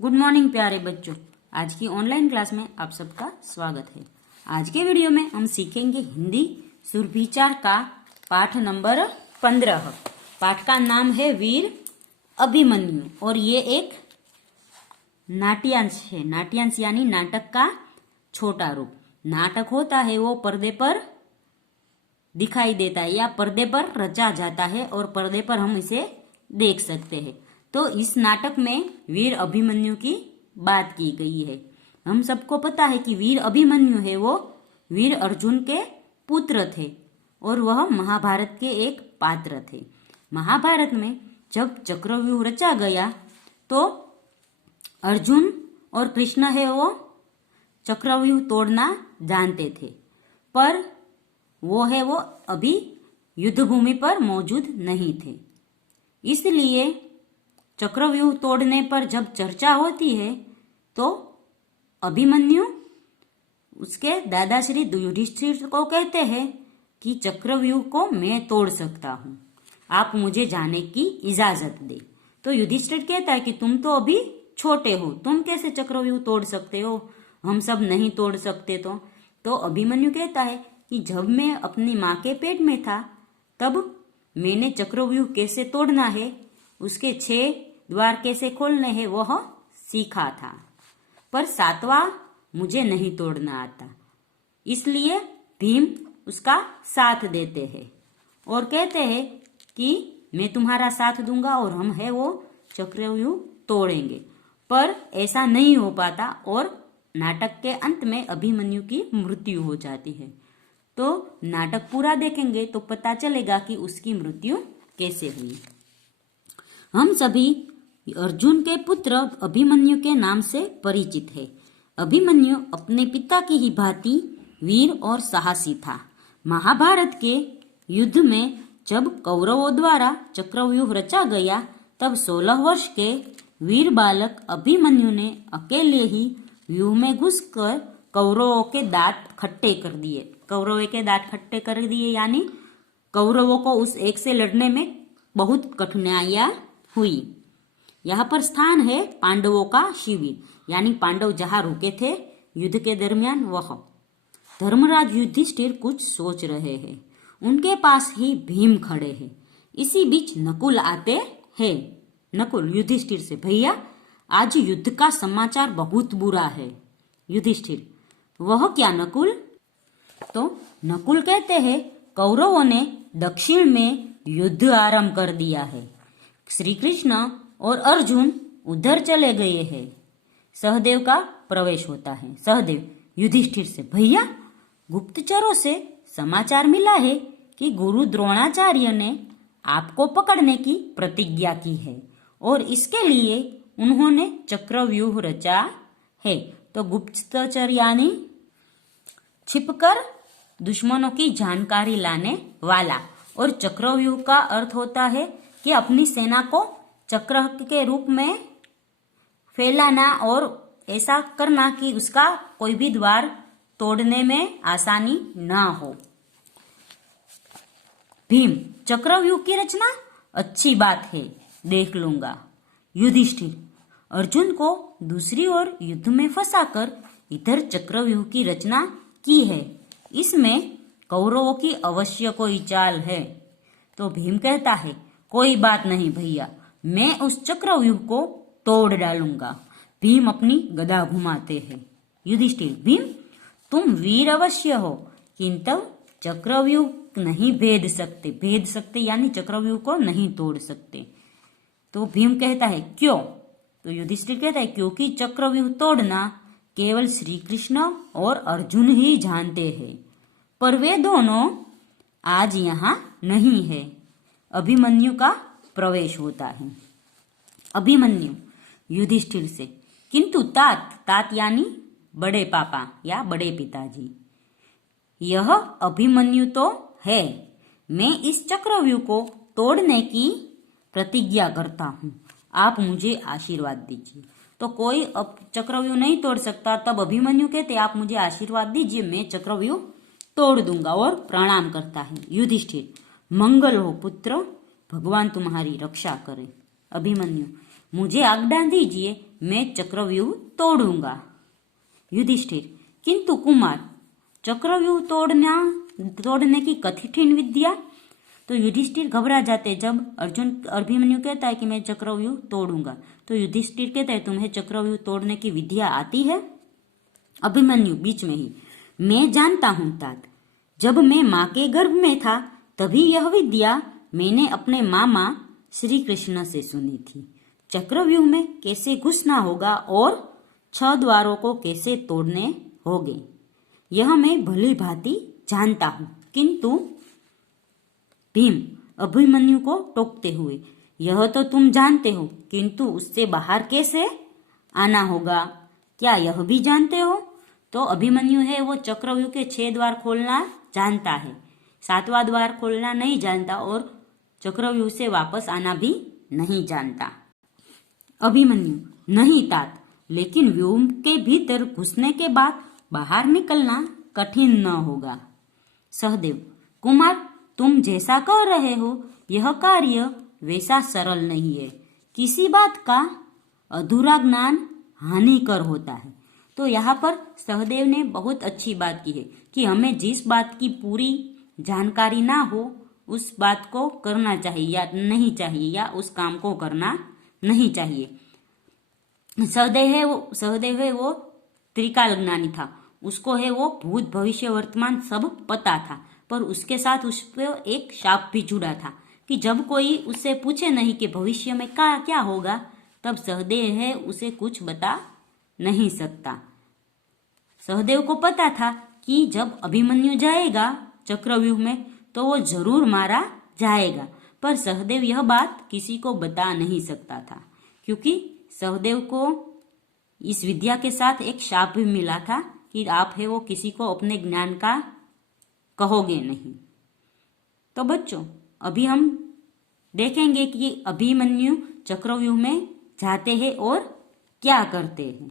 Good morning प्यारे बच्चों। आज की ऑनलाइन क्लास में आप सबका स्वागत है। आज के वीडियो में हम सीखेंगे हिंदी सुरभिचार का पाठ नंबर 15। पाठ का नाम है वीर अभिमन्यु और ये एक नाट्यांश है। नाट्यांश यानी नाटक का छोटा रूप। नाटक होता है वो पर्दे पर दिखाई देता है या पर्दे पर रचा जाता है और पर्दे पर हम इसे देख सकते हैं। तो इस नाटक में वीर अभिमन्यु की बात की गई है। हम सबको पता है कि वीर अभिमन्यु है वो वीर अर्जुन के पुत्र थे और वह महाभारत के एक पात्र थे। महाभारत में जब चक्रव्यूह रचा गया तो अर्जुन और कृष्ण है वो चक्रव्यूह तोड़ना जानते थे, पर वो अभी युद्ध भूमि पर मौजूद नहीं थे। इसलिए चक्रव्यूह तोड़ने पर जब चर्चा होती है तो अभिमन्यु उसके दादाश्री युधिष्ठिर को कहते हैं कि चक्रव्यूह को मैं तोड़ सकता हूं, आप मुझे जाने की इजाजत दे। तो युधिष्ठिर कहता है कि तुम तो अभी छोटे हो, तुम कैसे चक्रव्यूह तोड़ सकते हो, हम सब नहीं तोड़ सकते। तो अभिमन्यु कहता है कि जब मैं अपनी माँ के पेट में था तब मैंने चक्रव्यूह कैसे तोड़ना है, उसके 6 द्वार कैसे खोलने हैं वह सीखा था, पर 7वां मुझे नहीं तोड़ना आता। इसलिए भीम उसका साथ देते हैं और कहते हैं कि मैं तुम्हारा साथ दूंगा और हम है वो चक्रव्यूह तोड़ेंगे। पर ऐसा नहीं हो पाता और नाटक के अंत में अभिमन्यु की मृत्यु हो जाती है। तो नाटक पूरा देखेंगे तो पता चलेगा कि उसकी मृत्यु कैसे हुई। हम सभी अर्जुन के पुत्र अभिमन्यु के नाम से परिचित है। अभिमन्यु अपने पिता की ही भांति वीर और साहसी था। महाभारत के युद्ध में जब कौरवों द्वारा चक्रव्यूह रचा गया तब 16 वर्ष के वीर बालक अभिमन्यु ने अकेले ही व्यूह में घुसकर कौरवों के दांत खट्टे कर दिए। कौरवों के दांत खट्टे कर दिए यानी कौरवों को उस एक से लड़ने में बहुत कठिनाइयां हुई। यहाँ पर स्थान है पांडवों का शिविर, यानी पांडव जहां रुके थे युद्ध के दरमियान वह। धर्मराज युधिष्ठिर कुछ सोच रहे हैं, उनके पास ही भीम खड़े हैं। इसी बीच नकुल आते हैं। नकुल युधिष्ठिर से, भैया आज युद्ध का समाचार बहुत बुरा है। युधिष्ठिर, वह क्या नकुल? तो नकुल कहते हैं कौरवों ने दक्षिण में युद्ध आरंभ कर दिया है। श्री कृष्ण और अर्जुन उधर चले गए हैं। सहदेव का प्रवेश होता है। सहदेव युधिष्ठिर से, भैया गुप्तचरों से समाचार मिला है कि गुरु द्रोणाचार्य ने आपको पकड़ने की प्रतिज्ञा की है और इसके लिए उन्होंने चक्रव्यूह रचा है। तो गुप्तचर यानी छिपकर दुश्मनों की जानकारी लाने वाला, और चक्रव्यूह का अर्थ होता है कि अपनी सेना को चक्र के रूप में फैलाना और ऐसा करना कि उसका कोई भी द्वार तोड़ने में आसानी ना हो। भीम, चक्रव्यूह की रचना अच्छी बात है, देख लूंगा। युधिष्ठिर, अर्जुन को दूसरी ओर युद्ध में फंसाकर इधर चक्रव्यूह की रचना की है, इसमें कौरवों की अवश्य कोई चाल है। तो भीम कहता है कोई बात नहीं भैया, मैं उस चक्रव्यूह को तोड़ डालूंगा। भीम अपनी गदा घुमाते हैं। युधिष्ठिर, भीम तुम वीर अवश्य हो किंतु चक्रव्यूह नहीं भेद सकते यानी चक्रव्यूह को नहीं तोड़ सकते। तो भीम कहता है क्यों? तो युधिष्ठिर कहता है क्योंकि चक्रव्यूह तोड़ना केवल श्री कृष्ण और अर्जुन ही जानते हैं, पर वे दोनों आज यहाँ नहीं है। अभिमन्यु का प्रवेश होता है। अभिमन्यु युधिष्ठिर से, किंतु तात यानी बड़े पापा या बड़े पिताजी, यह अभिमन्यु तो है, मैं इस चक्रव्यूह को तोड़ने की प्रतिज्ञा करता हूँ, आप मुझे आशीर्वाद दीजिए। तो कोई अब चक्रव्यूह नहीं तोड़ सकता, तब अभिमन्यु कहते आप मुझे आशीर्वाद दीजिए, मैं चक्रव्यूह तोड़ दूंगा और प्रणाम करता है। युधिष्ठिर, मंगल हो पुत्र, भगवान तुम्हारी रक्षा करे। अभिमन्यु, मुझे आज्ञा दीजिए मैं चक्रव्यूह तोड़ूंगा। युधिष्ठिर, किंतु कुमार, चक्रव्यूह तोड़ने की कठिन विद्या। तो युधिष्ठिर घबरा जाते जब अभिमन्यु कहता है कि मैं चक्रव्यूह तोड़ूंगा। तो युधिष्ठिर कहते हैं तुम्हें चक्रव्यूह तोड़ने की विद्या आती है? अभिमन्यु बीच में ही, मैं जानता हूं तात, जब मैं माँ के गर्भ में था तभी यह विद्या मैंने अपने मामा श्री कृष्ण से सुनी थी। चक्रव्यूह में कैसे घुसना होगा और 6 द्वारों को कैसे तोड़ने होंगे यह मैं भली भांति जानता हूं। किंतु भीम अभिमन्यु को टोकते हुए, यह तो तुम जानते हो, किंतु उससे बाहर कैसे आना होगा क्या यह भी जानते हो? तो अभिमन्यु है वो चक्रव्यूह के 6 द्वार खोलना जानता है, 7वां द्वार खोलना नहीं जानता और चक्रव्यूह से वापस आना भी नहीं जानता। अभिमन्यु, नहीं तात, लेकिन व्यूह के भीतर घुसने के बाद बाहर निकलना कठिन न होगा। सहदेव, कुमार तुम जैसा कह रहे हो यह कार्य वैसा सरल नहीं है। किसी बात का अधूरा ज्ञान हानिकर होता है। तो यहाँ पर सहदेव ने बहुत अच्छी बात की है कि हमें जिस बात की पूरी जानकारी ना हो उस बात को करना चाहिए या नहीं चाहिए, या उस काम को करना नहीं चाहिए। सहदेव है वो त्रिकाल ज्ञानी था, उसको है वो भूत भविष्य वर्तमान सब पता था, पर उसके साथ उस पर एक शाप भी जुड़ा था कि जब कोई उससे पूछे नहीं कि भविष्य में क्या होगा, तब सहदेव है उसे कुछ बता नहीं सकता। सहदेव को पता था कि जब अभिमन्यु जाएगा चक्रव्यूह में तो वो जरूर मारा जाएगा, पर सहदेव यह बात किसी को बता नहीं सकता था, क्योंकि सहदेव को इस विद्या के साथ एक शाप भी मिला था कि आप है वो किसी को अपने ज्ञान का कहोगे नहीं। तो बच्चों, अभी हम देखेंगे कि अभिमन्यु चक्रव्यूह में जाते हैं और क्या करते हैं।